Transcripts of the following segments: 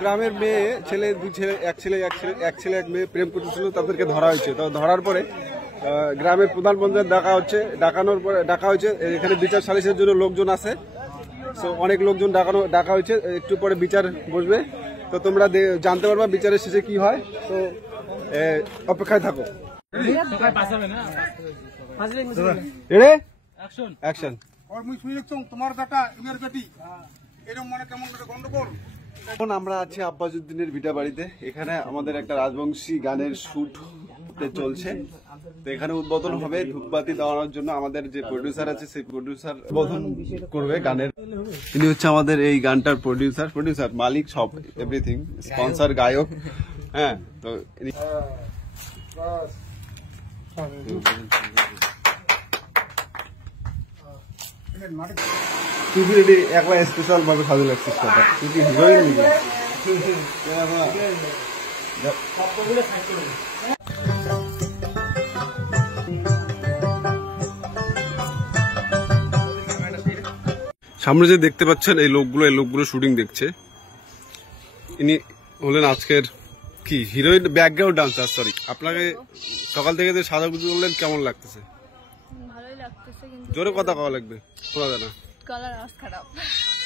গ্রামের মেয়ে ছেলে দুই ছেলে এক ছেলে এক মেয়ে প্রেম করতেছিল, তাদেরকে ধরা হয়েছে। তো ধরার পরে গ্রামের প্রধান পঞ্চায়েত ডাকা হয়েছে। এখানে বিচার সালিসের জন্য লোকজন আছে, তো অনেক লোকজন ডাকা হয়েছে। একটু পরে বিচার বসবে, তো তোমরা জানতে পারবা বিচারের শেষে কি হয়। তো অপেক্ষায় থাকো। তোমার বেটা এর বেটি এরকম মানে কেমন গন্ডগোল। এখন আমরা আছি আব্বাসউদ্দিনের ভিটা বাড়িতে। এখানে আমাদের একটা রাজবংশী গানের শুট চলছে। তো এখানে উদ্বোধন হবে ধূপবাতি দেওয়ানোর জন্য। আমাদের যে প্রডিউসার আছে সেই প্রডিউসার উদ্বোধন করবে গানের। তিনি হচ্ছে আমাদের এই গানটার প্রডিউসার মালিক, সব এভরিথিং, স্পন্সর, গায়ক। হ্যাঁ, তো তুই কি একবার স্পেশাল ভাবে সাজু লাগছিস কথা? তুই কি হিরোইন নাকি? সামনে যে দেখতে পাচ্ছেন এই লোকগুলো শুটিং দেখছে। ইনি হলেন আজকের কি হিরোইন, ব্যাকগ্রাউন্ড ডান্সার। সরি, আপনাকে সকাল থেকে যে সাজাগুজু করলেন কেমন লাগতেছে? ভালোই লাগতেছে, কিন্তু জোরে কথা কওয়া লাগবে, শোনা যায় না। গলার আওয়াজ খারাপ।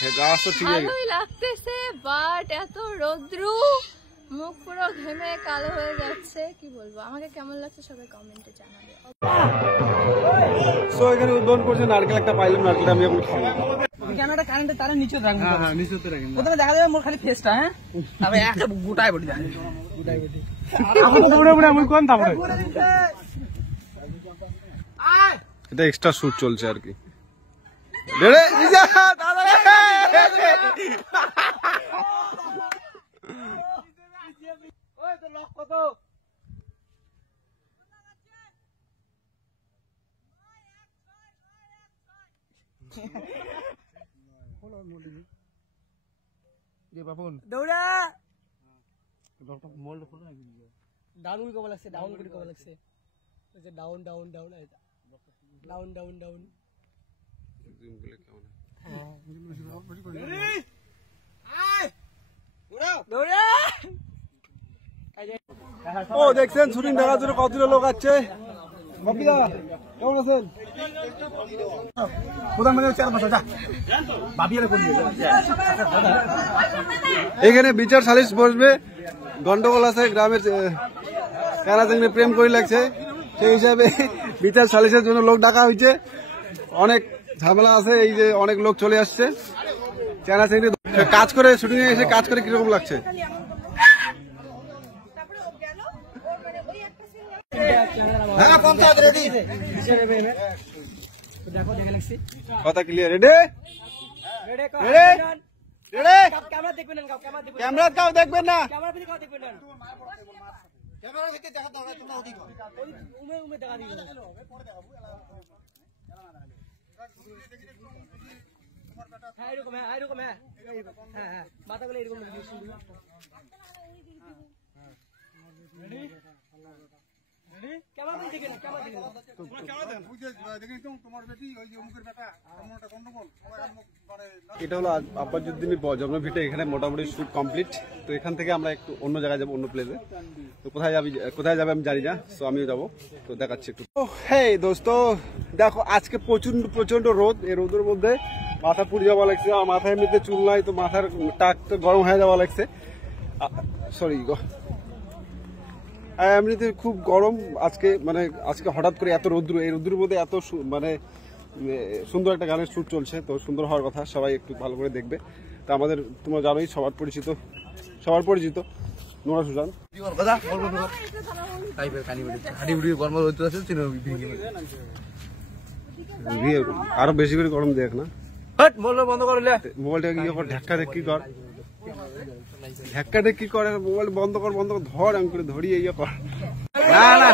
হ্যাঁ, আওয়াজ তো ঠিক আছে। ভালোই লাগতেছে, বাট এত রোদ্রু, মুখ পুরো ঘেমে কালো হয়ে যাচ্ছে। কি বলবো, আমাকে কেমন লাগছে সবাই কমেন্টে জানাবে। সো এখানে উদ্বোধন করছে নারকেল একটা পাইলাম, নারকেলটা আমি এখন খাবো। ক্যামেরাটা কারেন্টে তার নিচে রাখবেন। হ্যাঁ, নিচেতে রাখবেন। প্রথমে দেখা যাবে মোর খালি ফেসটা, হ্যাঁ, তবে একটা গোটায় বডি যায়, গোটায় বডি। এখন তো বড় আমি কোন তারপরে এটা এক্সট্রা শুট চলছে আর কি। রে ইজা দাদা রে, ওই তো লক কত দৌড়া ডাউন কবে লাগছে, ডাউন করে কবে লাগছে, down down down down down down. ও দেখছেন শুটিং দেখার জন্য কতগুলো লোক আছে। কেমন আছেন? এখানে বিচার সালিশ বসবে। গন্ডগোল আছে গ্রামের, কারা যেখানে প্রেম করে লাগছে, সেই হিসাবে বিচার সালিশের জন্য লোক ডাকা হয়েছে। অনেক ঝামেলা আছে, এই যে অনেক লোক চলে আসছে। চেনা চেনি কাজ করে, শুটিং এ এসে কাজ করে কিরকম লাগছে? কথা ক্লিয়ার? রেডি? ক্যামেরা কাউ দেখবেন না, মাথাগুলো এরকম এটা হলো আব্বাসউদ্দিনের জন্ম ভিটা। এখানে মোটামুটি শুট কমপ্লিট। তো এখান থেকে আমরা একটু অন্য জায়গায় যাবো, অন্য প্লেসে। তো কোথায় যাবে আমি জানি না, তো আমিও যাবো। তো দেখাচ্ছি একটু। হেই দোস্ত, দেখো আজকে প্রচন্ড রোদ। এই রোদের মধ্যে মাথা পুড়ে যাওয়া লাগছে। আর মাথায় এমনিতে চুল নাই, তো মাথার টাক তো গরম হয়ে যাওয়া লাগছে। সরি, এমনিতে খুব গরম আজকে। মানে আজকে হঠাৎ করে এত রৌদ্র, এই রৌদ্রের মধ্যে এত মানে সুন্দর একটা গানের শুট চলছে। তো সুন্দর হওয়ার কথা, সবাই একটু ভালো করে দেখবে। তো আমাদের তোমরা জানোই সবার পরিচিত নোরা সুজান। আরো বেশি করে গরম দেখ না, বন্ধ করলে মোবাইলটা কি কর, ঢাক্কা দেখ কি কর, ঢাক্কা দেখ কি করে, মোবাইল বন্ধ কর, ধর, আমি করে ধরি ইয়ে কর। না না,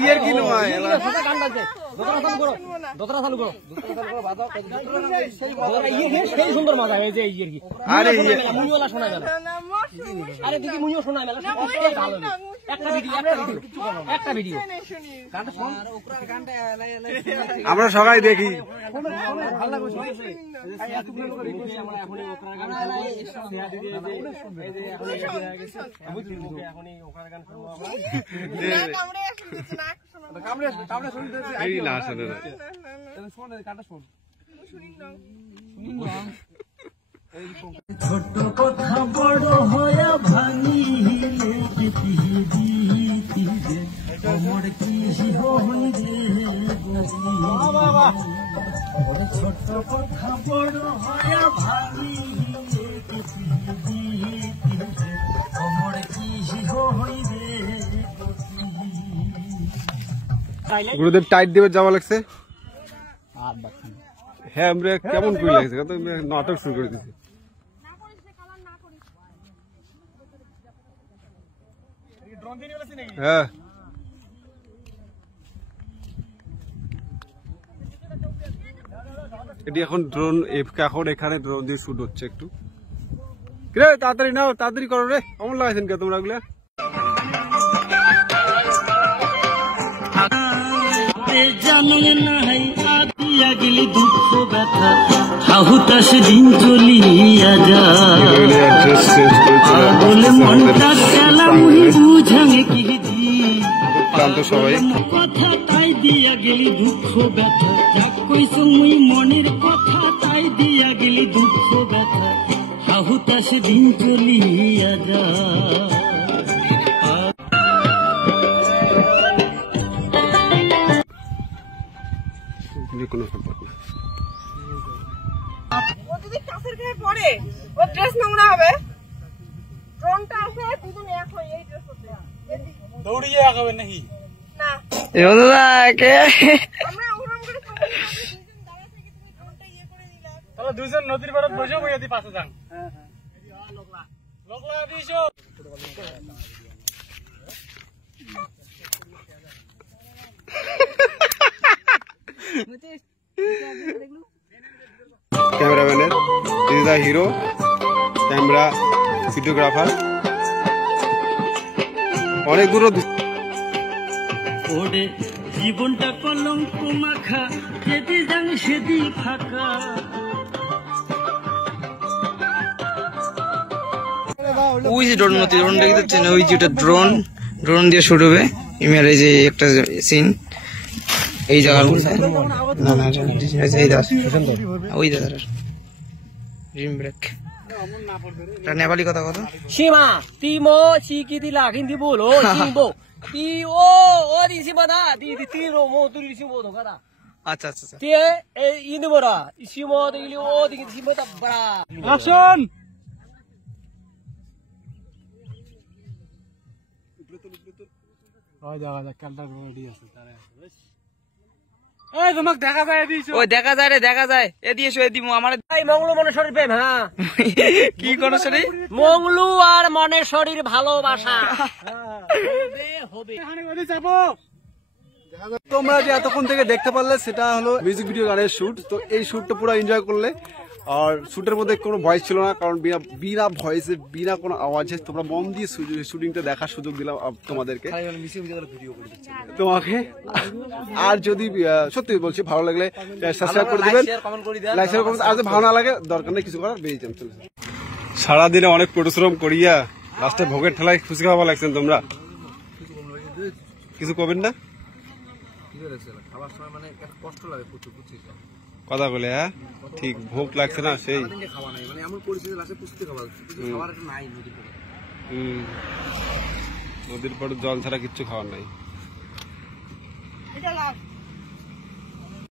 ইয়ের কি নয়, সেই সুন্দর মজা এই যে ইয়ে কি আরে মুনিওয়ালা শোনা গেল আরে দেখি মুনিও শোনা গেল ভালো একটা ভিডিও আমরা সবাই দেখি। এই না শোনে না। ছোট কথা বড় হয়া ভাঙিলে অমর কি হইলে ছোট কথা বড় হয়া ভাঙিলে অমর কি হইলে। গুরুদেব টাইট দেবে যাওয়া লাগছে। হ্যাঁ আমরা কেমন করে লাগছে কত নাটক শুরু করে দিছি। হ্যাঁ এটি এখন ড্রোন এখন এখানে ড্রোন দিয়ে শুট হচ্ছে একটু। রে তাড়াতাড়ি নাও, তাড়াতাড়ি করো রে, কেমন লাগাইছেন কে তোমরা ওগুলা? জানে নাই আদিয়া গেলি দুঃখ ব্যথা হাহুতাস দিন চলিয়া যায় বলে মনটা খেলা মুহি বুঝাঙে কি ক্লান্ত সবাই। কথা তাই দিয়া গেলি দুঃখ ব্যথা যা কইস মুই মনের কথা তাই দিয়া গেলি দুঃখ ব্যথা হাহুতাস দিন চলিয়া যায়। কোনো সম্পর্ক নেই। ও যদি কাছের গায়ে পড়ে ও ড্রেস নোংরা হবে। ড্রোনটা আছে দুজন এক হয়ে এই ড্রেস করতে দৌড়িয়ে আগাবেন নাকি? না কে আমরা ওরকম করে দুজন দাঁড়া থেকে তুমি ড্রোনটা ইয়ে করে দিলা। তাহলে দুজন নদীর পাড়ে বসে বইয়া দি পাশে যান। লোকলা দিছো ক্যামেরাম্যানের is the hero, camera videographer অনেক দূর। ওরে জীবনটা কলঙ্ক মাখা যেদি যাং সেদি ফাঁকা। ওই যে ড্রোন মতো ড্রোনটা কি দেখছেন, ওই যে ওটা ড্রোন, ড্রোন দিয়ে শুট হবে। ইমেল এই যে একটা সিন এই জায়গার মধ্যে না না এই দাস ওই দাদার ড্রিম ব্রেক এটা নেপালি কথা কথা সীমা তিমো চিকি দিলা কিন্তু বলো সিংবো তি ও ও দি সীমা দা দি দি তিরো মো তুলি সিংবো তো কথা আচ্ছা আচ্ছা আচ্ছা তে এ ইনি মোরা সিমো দিলি ও দি সিমো তা বড়া অ্যাকশন। ওই দেখা যাক ক্যামেরা রেডি আছে তারে। এই তোমাক দেখা যায় দিছো। ওই দেখা যায় রে, দেখা যায় এ দিয়েছো এ দিমু আমার এই মঙ্গলু মনেশ্বরীর প্রেম হ্যাঁ কি কোন সরি মঙ্গলু আর মনেশ্বরীর ভালোবাসা হবে এখানে ওদি যাবো। তোমরা যে এতক্ষণ থেকে দেখতে পারলে সেটা হলো মিউজিক ভিডিও গানের শুট। তো এই শুটটা পুরো এনজয় করলে, আর শুটের মধ্যে কোনো ভয়েস ছিল না, কারণ বিনা ভয়েসে বিনা কোনো আওয়াজে তোমরা মন দিয়ে শুটিংটা দেখার সুযোগ দিলাম তোমাদেরকে তোমাকে। আর যদি সত্যি বলছি ভালো লাগলে সাবস্ক্রাইব করে দিবেন, লাইক শেয়ার করবেন। আর যদি ভালো না লাগে দরকার নেই কিছু করার, বেরিয়ে যান চলে। সারাদিনে অনেক পরিশ্রম করিয়া লাস্টে ভোগের ঠেলায় খুশি খাওয়া লাগছেন তোমরা, কিছু করবেন না কথা বলে? হ্যাঁ ঠিক, ভোগ লাগছে না সেই নদীর পর জল ছাড়া কিচ্ছু খাওয়ার নাই। এটা লাভ